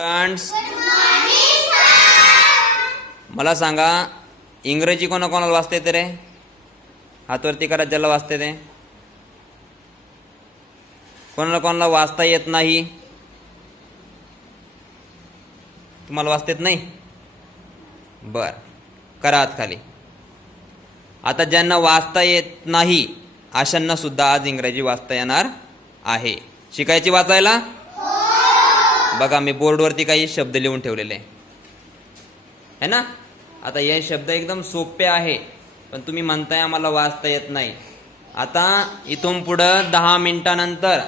Students मला सांगा इंग्रजी कोणा कोणाला वाचता येते रे? हातवरती करा ज्याला वाचते ते. कोणाला कोणाला वाचता येत नाही? तुम्हाला वाचता येत नाही? बर करा हात खाली. आता ज्यांना वाचता येत नाही अशांना सुद्धा आज इंग्रजी वाचता येणार आहे. शिकायची वाचायला? बघा मी बोर्डवरती काही शब्द लिहून ठेवलेले. आहे ना? आता हे शब्द एकदम सोपे आहे पण तुम्ही म्हणताय आम्हाला वाचता येत नाही. आता इथून पुढं दहा मिनिटानंतर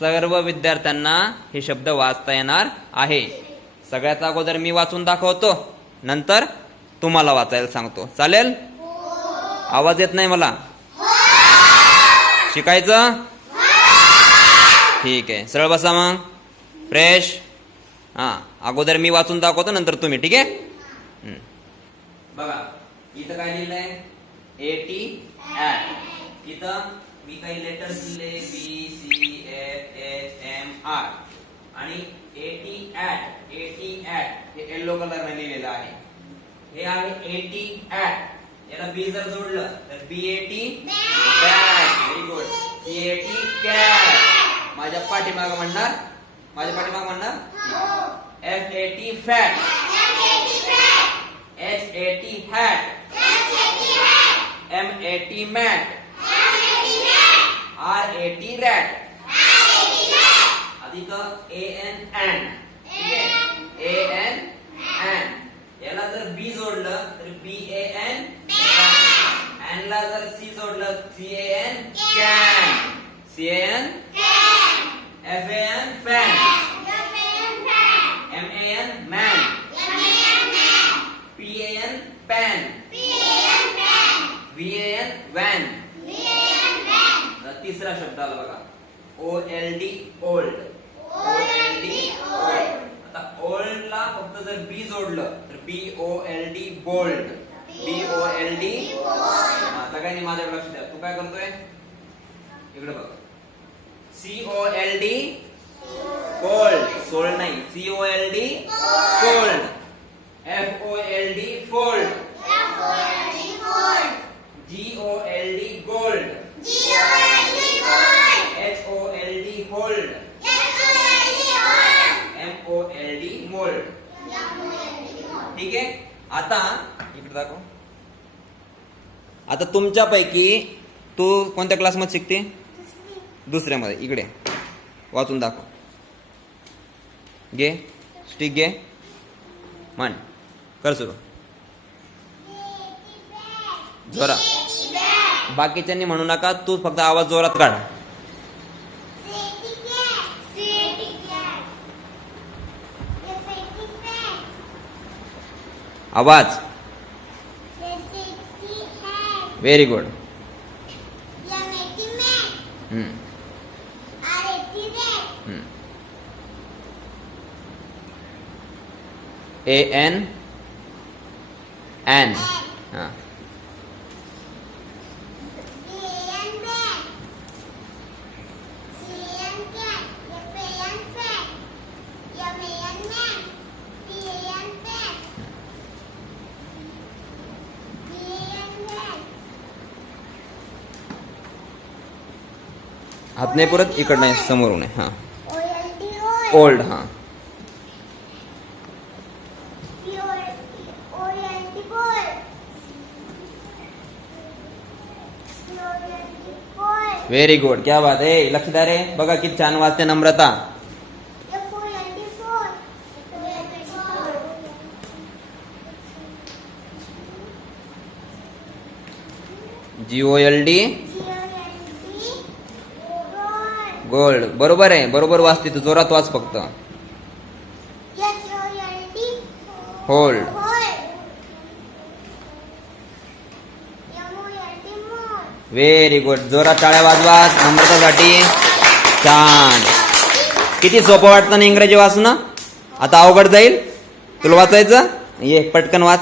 सर्व विद्यार्थ्यांना हे शब्द वाचता येणार आहे. सगळ्यात अगोदर मी वाचून दाखवतो नंतर तुम्हाला वाचायला सांगतो. चालेल? आवाज येत नाही मला? शिकायचं? ठीक आहे. सरळ बसा मग. फ्रेश हां अगोदर मी वाचून दाखवतो नंतर तुम्ही ठीक आहे? बघा इथं काय लिहिलंय? ए टी ॲट इथं मी काही लेटर दिले B C F H M R आणि A T at A T at हे येल्लो कलरने लिहिलेलं आहे. हे आहे ए टी ॲट याला बी जर जोडलं तर B A T bat very good C A T cat माझ्या पाठीमागं म्हणणार माझ्या पाठीमाग म्हणणार F A T fat H A T hat M A T mat R A T rat अधिक ए एन अँड ठीक आहे? ए एन अँड याला जर बी जोडलं तर बी ए एन अँड ला जर सी जोडलं C A N can C A N F A N fan M A N man P A N pan V A N van तिसरा शब्द आला बघा. O L D old O L D old आता old ला फक्त जर B जोडलं तर B O L D bold B O L D सगळ्यांनी माझ्याकडे लक्ष द्या. तू काय करतोय? इकडे बघ. C O L D cold sold नाही. C O L D cold F O L D fold G O L D gold H O L D hold M O L D mould ठीक आहे आता इकडे दाखव. आता तुमच्यापैकी तू कोणत्या क्लासमध्ये शिकते? दुसऱ्यामध्ये इकडे. वाचून दाखव. घे. स्टिक घे. म्हण. कर सुरू. जोरा. बाकीच्यांनी म्हणू नका तू फक्त आवाज जोरात काढ. आवाज. Very good. A N N हां हात नाही पुरत इकडं नाही समोरून आहे हां. ओल्ड हां. व्हेरी गुड क्या बात आहे लक्ष द्या रे. बघा किती छान वाचते Namrata. G O L D gold बरोबर आहे. बरोबर वाचते तू. जोरात वाच फक्त. होल्ड व्हेरी गुड जोरात टाळ्या वाजवा. नम्रतासाठी. छान. किती सोपं वाटतं ना इंग्रजी वाचणं? आता अवघड जाईल? तुला वाचायचं? ये पटकन वाच.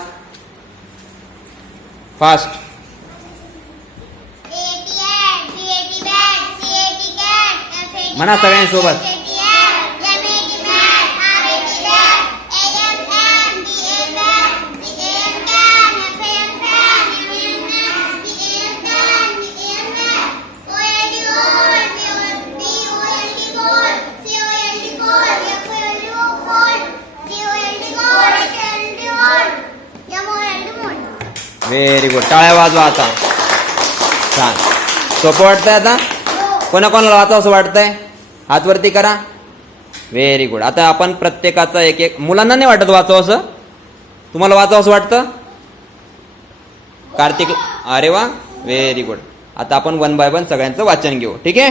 फास्ट म्हणा सगळ्यांसोबत. व्हेरी गुड टाळ्या वाजवा आता. छान. सोपं वाटतंय आता? हो. कोणाकोणाला वाचावं असं वाटतंय? हातवरती करा. व्हेरी गुड आता आपण प्रत्येकाचा एक एक मुलांना नाही वाटत वाचावं असं. तुम्हाला वाचावं असं वाटतं? कार्तिक अरे वा. व्हेरी गुड आता आपण वन बाय वन सगळ्यांचं वाचन घेऊ. ठीक आहे?